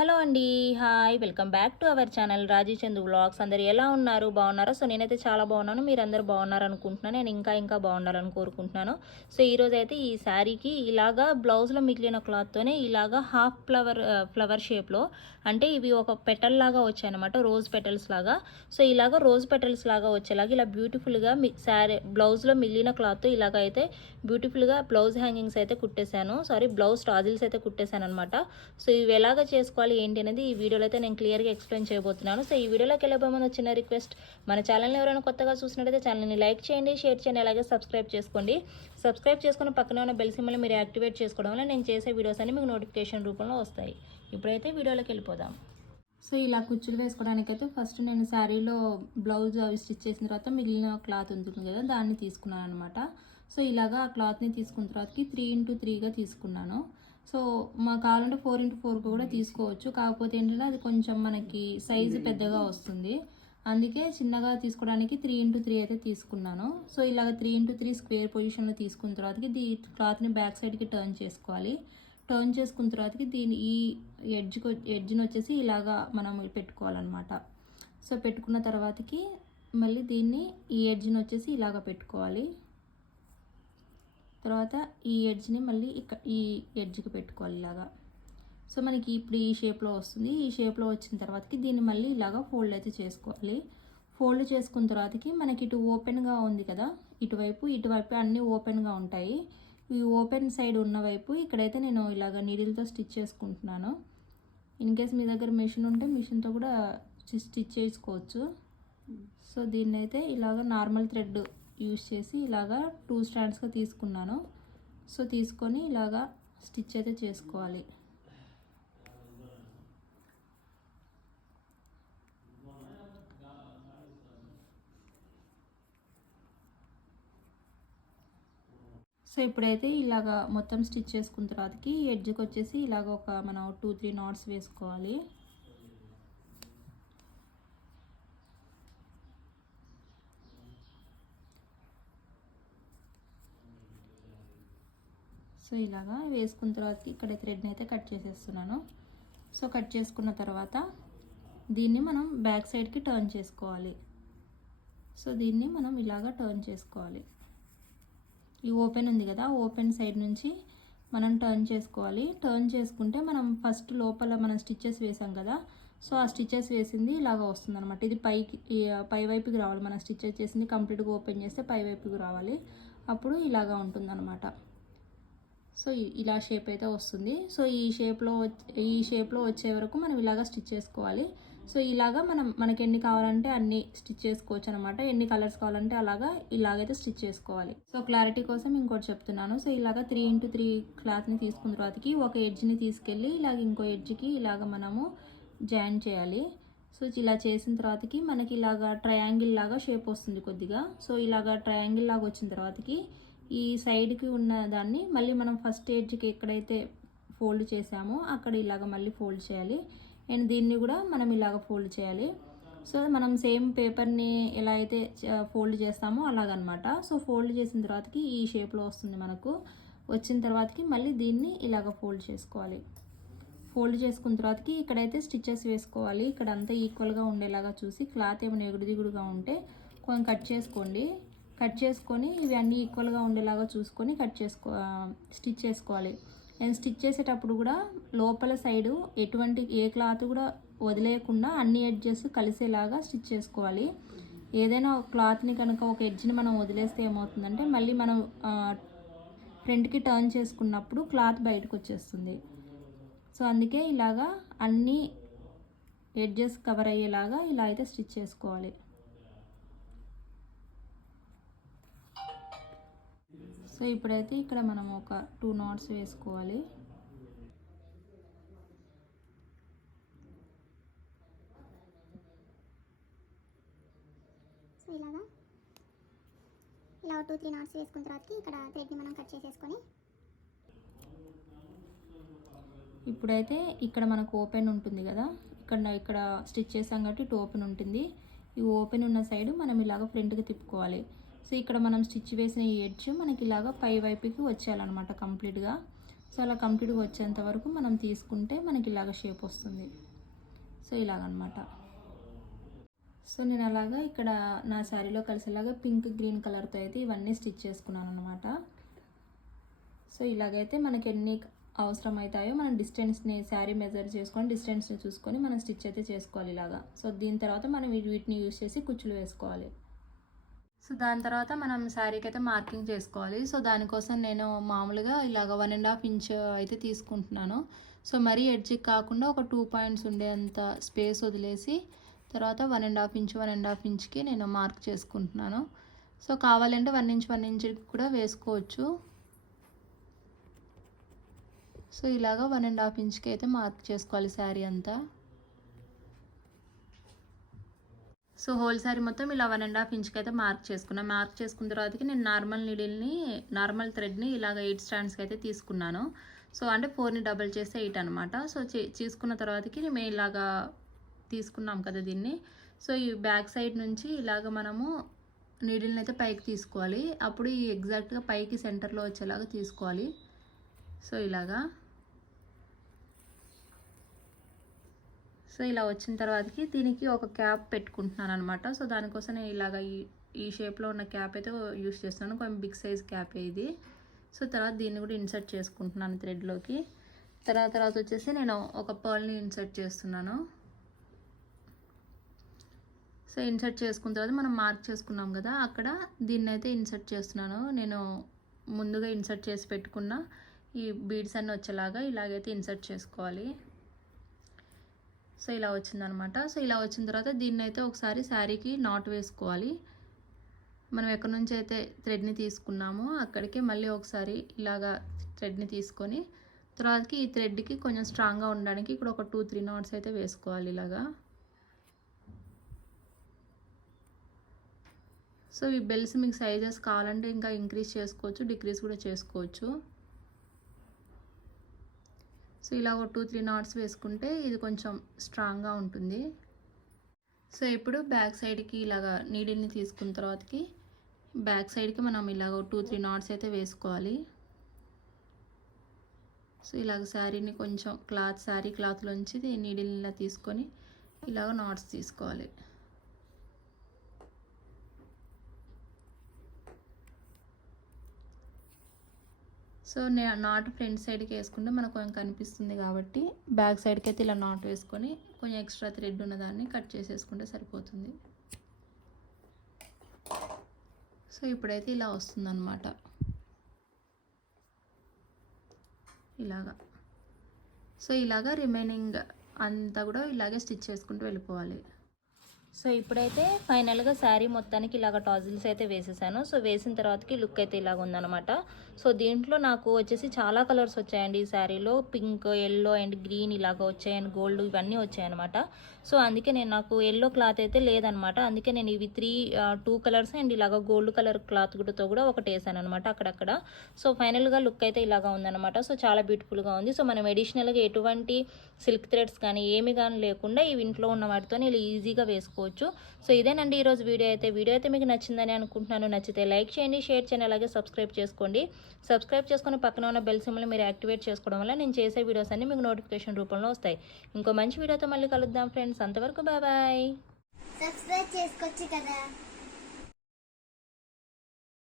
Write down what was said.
Hello అండి hi. Welcome back to our channel Raji Chandu vlogs అందరు ఎలా ఉన్నారు? బాగున్నారా? సో నేనైతే చాలా బాగున్నాను. మీరు అందరు నేను ఇంకా ఇంకా బాగున్నారని కోరుకుంటున్నాను. సో ఈరోజు అయితే ఈ శారీకి ఇలాగా బ్లౌజ్లో మిగిలిన క్లాత్తోనే ఇలాగా హాఫ్ ఫ్లవర్ ఫ్లవర్ షేప్లో అంటే ఇవి ఒక పెటల్ లాగా వచ్చాయన్నమాట. రోజ్ పెటల్స్ లాగా. సో ఇలాగ రోజ్ పెటల్స్ లాగా వచ్చేలాగా ఇలా బ్యూటిఫుల్గా మీ శారీ బ్లౌజ్లో మిగిలిన క్లాత్ ఇలాగ అయితే బ్యూటిఫుల్గా బ్లౌజ్ హ్యాంగింగ్స్ అయితే కుట్టేశాను. సారీ బ్లౌజ్ టాజిల్స్ అయితే కుట్టేశాను అనమాట సో ఇవి ఎలాగ చేసుకోవాలి? ఏంటి అనేది ఈ వీడియోలో అయితే నేను క్లియర్గా ఎక్స్ప్లెయిన్ చేయబోతున్నాను. సో ఈ వీడియోలోకి వెళ్ళబోయే ముందు చిన్న రిక్వెస్ట్ మన ఛానల్ని ఎవరైనా కొత్తగా చూసినట్టయితే ఛానల్ని లైక్ చేయండి షేర్ చేయండి అలాగే సబ్స్క్రైబ్ చేసుకోండి. సబ్స్క్రైబ్ చేసుకుని పక్కన ఉన్న బెల్ సింబల్ని మీరు యాక్టివేట్ చేసుకోవడం వల్ల నేను చేసే వీడియోస్ అన్ని మీకు నోటిఫికేషన్ రూపంలో వస్తాయి. ఇప్పుడైతే వీడియోలోకి వెళ్ళిపోదాం. సో ఇలా కుచ్చులు వేసుకోవడానికి అయితే ఫస్ట్ నేను శారీలో బ్లౌజ్ అవి స్టిచ్ చేసిన తర్వాత మిగిలిన క్లాత్ ఉంటుంది కదా దాన్ని తీసుకున్నాను అనమాట సో ఇలాగా ఆ క్లాత్ని తీసుకున్న తర్వాతకి త్రీ ఇంటూ త్రీగా తీసుకున్నాను. సో మాకు కావాలంటే ఫోర్ ఇంటూ ఫోర్ కూడా తీసుకోవచ్చు. కాకపోతే ఏంటంటే అది కొంచెం మనకి సైజు పెద్దగా వస్తుంది. అందుకే చిన్నగా తీసుకోవడానికి త్రీ ఇంటూ త్రీ అయితే తీసుకున్నాను. సో ఇలాగ త్రీ ఇంటూ త్రీ స్క్వేర్ పొజిషన్లో తీసుకున్న తర్వాతకి దీ క్లాత్ని బ్యాక్ సైడ్కి టర్న్ చేసుకోవాలి. టర్న్ చేసుకున్న తర్వాతకి దీని ఈ ఎడ్జ్కి ఎడ్జ్ని వచ్చేసి ఇలాగా మనం పెట్టుకోవాలన్నమాట. సో పెట్టుకున్న తర్వాతకి మళ్ళీ దీన్ని ఈ ఎడ్జ్ని వచ్చేసి ఇలాగ పెట్టుకోవాలి. తర్వాత ఈ ఎడ్జ్ని మళ్ళీ ఇక్కడ ఈ ఎడ్జ్కి పెట్టుకోవాలి ఇలాగా. సో మనకి ఇప్పుడు ఈ షేప్లో వస్తుంది. ఈ షేప్లో వచ్చిన తర్వాతకి దీన్ని మళ్ళీ ఇలాగా ఫోల్డ్ అయితే చేసుకోవాలి. ఫోల్డ్ చేసుకున్న తర్వాతకి మనకి ఇటు ఓపెన్గా ఉంది కదా ఇటువైపు ఇటువైపు అన్నీ ఓపెన్గా ఉంటాయి. ఈ ఓపెన్ సైడ్ ఉన్న వైపు ఇక్కడైతే నేను ఇలాగ నీడిల్తో స్టిచ్ చేసుకుంటున్నాను. ఇన్ కేస్ మీ దగ్గర మిషన్ ఉంటే మిషన్తో కూడా స్టిచ్ చేసుకోవచ్చు. సో దీన్ని అయితే ఇలాగ నార్మల్ థ్రెడ్ యూస్ చేసి ఇలాగా టూ స్టాండ్స్గా తీసుకున్నాను. సో తీసుకొని ఇలాగా స్టిచ్ అయితే చేసుకోవాలి. సో ఇప్పుడైతే ఇలాగ మొత్తం స్టిచ్ చేసుకున్న తర్వాతకి ఎడ్జ్కి వచ్చేసి ఇలాగ ఒక మనం టూ త్రీ నాట్స్ వేసుకోవాలి. సో ఇలాగా వేసుకున్న తర్వాత ఇక్కడ థ్రెడ్ని అయితే కట్ చేసేస్తున్నాను. సో కట్ చేసుకున్న తర్వాత దీన్ని మనం బ్యాక్ సైడ్కి టర్న్ చేసుకోవాలి. సో దీన్ని మనం ఇలాగా టర్న్ చేసుకోవాలి. ఈ ఓపెన్ ఉంది కదా ఓపెన్ సైడ్ నుంచి మనం టర్న్ చేసుకోవాలి. టర్న్ చేసుకుంటే మనం ఫస్ట్ లోపల మనం స్టిచ్చెస్ వేసాం కదా సో ఆ స్టిచ్చెస్ వేసింది ఇలాగ వస్తుంది అనమాట ఇది పైకి పై వైపుకి రావాలి. మనం స్టిచ్చెస్ చేసింది కంప్లీట్గా ఓపెన్ చేస్తే పై వైపుకి రావాలి. అప్పుడు ఇలాగా ఉంటుంది అనమాట సో ఇలా షేప్ అయితే వస్తుంది. సో ఈ షేప్లో ఈ షేప్లో వచ్చే వరకు మనం ఇలాగా స్టిచ్ చేసుకోవాలి. సో ఇలాగా మనం మనకి ఎన్ని కావాలంటే అన్ని స్టిచ్ చేసుకోవచ్చు అనమాట ఎన్ని కలర్స్ కావాలంటే అలాగా ఇలాగైతే స్టిచ్ చేసుకోవాలి. సో క్లారిటీ కోసం ఇంకోటి చెప్తున్నాను. సో ఇలాగ త్రీ ఇంటూ త్రీ క్లాత్ని తీసుకున్న తర్వాతకి ఒక ఎడ్జ్ని తీసుకెళ్ళి ఇలాగ ఇంకో ఎడ్జ్కి ఇలాగ మనము జాయిన్ చేయాలి. సో ఇలా చేసిన తర్వాతకి మనకి ఇలాగ ట్రయాంగిల్ లాగా షేప్ వస్తుంది కొద్దిగా. సో ఇలాగ ట్రయాంగిల్ లాగా వచ్చిన తర్వాతకి ఈ సైడ్కి ఉన్న దాన్ని మళ్ళీ మనం ఫస్ట్ ఎడ్జ్కి ఎక్కడైతే ఫోల్డ్ చేసామో అక్కడ ఇలాగ మళ్ళీ ఫోల్డ్ చేయాలి. అండ్ దీన్ని కూడా మనం ఇలాగ ఫోల్డ్ చేయాలి. సో మనం సేమ్ పేపర్ని ఎలా అయితే ఫోల్డ్ చేస్తామో అలాగనమాట. సో ఫోల్డ్ చేసిన తర్వాతకి ఈ షేప్లో వస్తుంది మనకు. వచ్చిన తర్వాతకి మళ్ళీ దీన్ని ఇలాగ ఫోల్డ్ చేసుకోవాలి. ఫోల్డ్ చేసుకున్న తర్వాతకి ఇక్కడైతే స్టిచ్చెస్ వేసుకోవాలి. ఇక్కడ అంతా ఈక్వల్గా ఉండేలాగా చూసి క్లాత్ ఏమైనా ఎగుడు దిగుడుగా ఉంటే కొంచెం కట్ చేసుకోండి. కట్ చేసుకొని ఇవి అన్నీ ఈక్వల్గా ఉండేలాగా చూసుకొని కట్ చేసుకో స్టిచ్ చేసుకోవాలి. నేను స్టిచ్ చేసేటప్పుడు కూడా లోపల సైడు ఎటువంటి ఏ క్లాత్ కూడా వదిలేయకుండా అన్ని ఎడ్జెస్ కలిసేలాగా స్టిచ్ చేసుకోవాలి. ఏదైనా క్లాత్ని కనుక ఒక ఎడ్జ్ని మనం వదిలేస్తే ఏమవుతుందంటే మళ్ళీ మనం ఫ్రంట్కి టర్న్ చేసుకున్నప్పుడు క్లాత్ బయటకు వచ్చేస్తుంది. సో అందుకే ఇలాగా అన్ని ఎడ్జెస్ కవర్ అయ్యేలాగా ఇలా అయితే స్టిచ్ చేసుకోవాలి. సో ఇప్పుడైతే ఇక్కడ మనం ఒక టూ నాట్స్ వేసుకోవాలి. సో ఇలాగా. ఇలా టూ త్రీ నాట్స్ వేసుకున్న తర్వాతకి ఇక్కడ థ్రెడ్ని మనం కట్ చేసేసుకొని. ఇప్పుడైతే ఇక్కడ మనకు ఓపెన్ ఉంటుంది కదా. ఇక్కడ ఇక్కడ స్టిచ్ చేసాం కాబట్టి ఇటు ఓపెన్ ఉంటుంది. ఈ ఓపెన్ ఉన్న సైడ్ మనం ఇలాగ ఫ్రంట్కి తిప్పుకోవాలి. సో ఇక్కడ మనం స్టిచ్ వేసిన ఈ ఎడ్జ్ మనకి ఇలాగ పై వైపుకి వచ్చేయాలన్నమాట కంప్లీట్గా. సో అలా కంప్లీట్గా వచ్చేంత వరకు మనం తీసుకుంటే మనకి ఇలాగ షేప్ వస్తుంది. సో ఇలాగనమాట సో నేను అలాగా ఇక్కడ నా శారీలో కలిసేలాగా పింక్ గ్రీన్ కలర్తో అయితే ఇవన్నీ స్టిచ్ చేసుకున్నాను అనమాట సో ఇలాగైతే మనకి ఎన్ని అవసరం అవుతాయో మనం డిస్టెన్స్ని శారీ మెజర్ చేసుకొని డిస్టెన్స్ని చూసుకొని మనం స్టిచ్ అయితే చేసుకోవాలి ఇలాగా. సో దీని తర్వాత మనం వీటిని యూజ్ చేసి కుచ్చులు వేసుకోవాలి. సో దాని తర్వాత మనం శారీకి అయితే మార్కింగ్ చేసుకోవాలి. సో దానికోసం నేను మామూలుగా ఇలాగ వన్ అండ్ హాఫ్ ఇంచ్ అయితే తీసుకుంటున్నాను. సో మరీ ఎడ్జ్కి కాకుండా ఒక టూ పాయింట్స్ ఉండేంత స్పేస్ వదిలేసి తర్వాత one and half inch one and half ఇంచ్కి నేను మార్క్ చేసుకుంటున్నాను. సో కావాలంటే వన్ ఇంచ్ వన్ ఇంచ్ కూడా వేసుకోవచ్చు. సో ఇలాగ వన్ అండ్ హాఫ్ ఇంచ్కి అయితే మార్క్ చేసుకోవాలి శారీ అంతా. సో హోల్ శారీ మొత్తం ఇలా వన్ అండ్ హాఫ్ ఇంచ్కి అయితే మార్క్ చేసుకున్నాను మార్క్ చేసుకున్న తర్వాతకి నేను నార్మల్ నీడిల్ని నార్మల్ థ్రెడ్ని ఇలాగ ఎయిట్ స్టాండ్స్కి అయితే తీసుకున్నాను. సో అంటే ఫోర్ని డబల్ చేస్తే ఎయిట్ అనమాట సో చే- తీసుకున్న తర్వాతకి మేము ఇలాగా తీసుకున్నాం కదా దీన్ని. సో ఈ బ్యాక్ సైడ్ నుంచి ఇలాగ మనము నీడిల్ని అయితే పైకి తీసుకోవాలి. అప్పుడు ఈ ఎగ్జాక్ట్గా పైకి సెంటర్లో వచ్చేలాగా తీసుకోవాలి. సో ఇలాగా. సో ఇలా వచ్చిన తర్వాతకి దీనికి ఒక క్యాప్ పెట్టుకుంటున్నాను అనమాట సో దానికోసం నేను ఇలాగ ఈ ఈ షేప్లో ఉన్న క్యాప్ అయితే యూస్ చేస్తున్నాను. కొంచెం బిగ్ సైజ్ క్యాప్ ఇది. సో తర్వాత దీన్ని కూడా ఇన్సర్ట్ చేసుకుంటున్నాను థ్రెడ్లోకి తర్వాత తర్వాత వచ్చేసి నేను ఒక పర్ల్ని ఇన్సర్ట్ చేస్తున్నాను. సో ఇన్సర్ట్ చేసుకున్న తర్వాత మనం మార్క్ చేసుకున్నాం కదా అక్కడ దీన్ని అయితే ఇన్సర్ట్ చేస్తున్నాను. నేను ముందుగా ఇన్సర్ట్ చేసి పెట్టుకున్న ఈ బీడ్స్ అన్నీ వచ్చేలాగా ఇలాగైతే ఇన్సర్ట్ చేసుకోవాలి. సో ఇలా వచ్చిందనమాట. సో ఇలా వచ్చిన తర్వాత దీన్ని అయితే ఒకసారి శారీకి నాట్ వేసుకోవాలి. మనం ఎక్కడి నుంచి అయితే థ్రెడ్ని తీసుకున్నామో అక్కడికి మళ్ళీ ఒకసారి ఇలాగా థ్రెడ్ని తీసుకొని తర్వాతకి ఈ థ్రెడ్కి కొంచెం స్ట్రాంగ్గా ఉండడానికి ఇక్కడ ఒక టూ త్రీ నాట్స్ అయితే వేసుకోవాలి ఇలాగా. సో ఈ బెల్స్ మీకు సైజెస్ కావాలంటే ఇంకా ఇంక్రీజ్ చేసుకోవచ్చు డిక్రీజ్ కూడా చేసుకోవచ్చు. సో ఇలా ఒక టూ త్రీ నాట్స్ వేసుకుంటే ఇది కొంచెం స్ట్రాంగ్గా ఉంటుంది. సో ఇప్పుడు బ్యాక్ సైడ్కి ఇలాగ నీడిల్ని తీసుకున్న తర్వాతకి బ్యాక్ సైడ్కి మనం ఇలాగ టూ త్రీ నాట్స్ అయితే వేసుకోవాలి. సో ఇలాగ శారీని కొంచెం క్లాత్ శారీ క్లాత్లోంచి నీడిల్ని ఇలా తీసుకొని ఇలాగ నాట్స్ తీసుకోవాలి. సో నే నాట్ ఫ్రంట్ సైడ్కి వేసుకుంటే మనకు కొంచెం కనిపిస్తుంది కాబట్టి బ్యాక్ సైడ్కి అయితే ఇలా నాట్ వేసుకొని కొంచెం ఎక్స్ట్రా థ్రెడ్ ఉన్నదాన్ని కట్ చేసేసుకుంటే సరిపోతుంది. సో ఇప్పుడైతే ఇలా వస్తుందన్నమాట. ఇలాగా. సో ఇలాగా రిమైనింగ్ అంతా కూడా ఇలాగే స్టిచ్ చేసుకుంటూ వెళ్ళిపోవాలి. సో ఇప్పుడైతే ఫైనల్గా శారీ మొత్తానికి ఇలాగ టాజిల్స్ అయితే వేసేసాను. సో వేసిన తర్వాతకి లుక్ అయితే ఇలాగ ఉందన్నమాట. సో దీంట్లో నాకు వచ్చేసి చాలా కలర్స్ వచ్చాయండి ఈ శారీలో. పింక్ ఎల్లో అండ్ గ్రీన్ ఇలాగ వచ్చాయి గోల్డ్ ఇవన్నీ వచ్చాయన్నమాట. సో అందుకే నేను నాకు ఎల్లో క్లాత్ అయితే లేదనమాట అందుకే నేను ఇవి త్రీ టూ కలర్స్ అండ్ ఇలాగ గోల్డ్ కలర్ క్లాత్ కూడా కూడా ఒకటి వేసాను అనమాట అక్కడక్కడ. సో ఫైనల్గా లుక్ అయితే ఇలాగా ఉందన్నమాట. సో చాలా బ్యూటిఫుల్గా ఉంది. సో మనం ఎడిషనల్గా ఎటువంటి సిల్క్ థ్రెడ్స్ కానీ ఏమి కానీ లేకుండా ఇవి ఇంట్లో ఉన్న వాటితో ఇలా ఈజీగా వేసుకోవచ్చు. సో ఇదేనండి ఈరోజు వీడియో అయితే. వీడియో అయితే మీకు నచ్చిందని అనుకుంటున్నాను. నచ్చితే లైక్ చేయండి షేర్ చేయండి అలాగే సబ్స్క్రైబ్ చేసుకోండి. సబ్స్క్రైబ్ చేసుకుని పక్కన ఉన్న బెల్ సిమ్లు మీరు యాక్టివేట్ చేసుకోవడం వల్ల నేను చేసే వీడియోస్ అన్ని మీకు నోటిఫికేషన్ రూపంలో వస్తాయి. ఇంకో మంచి వీడియోతో మళ్ళీ కలుద్దాం ఫ్రెండ్స్. అంతవరకు బాబాయ్ బాయ్. సబ్స్క్రైబ్ చేసుకోవచ్చు కదా.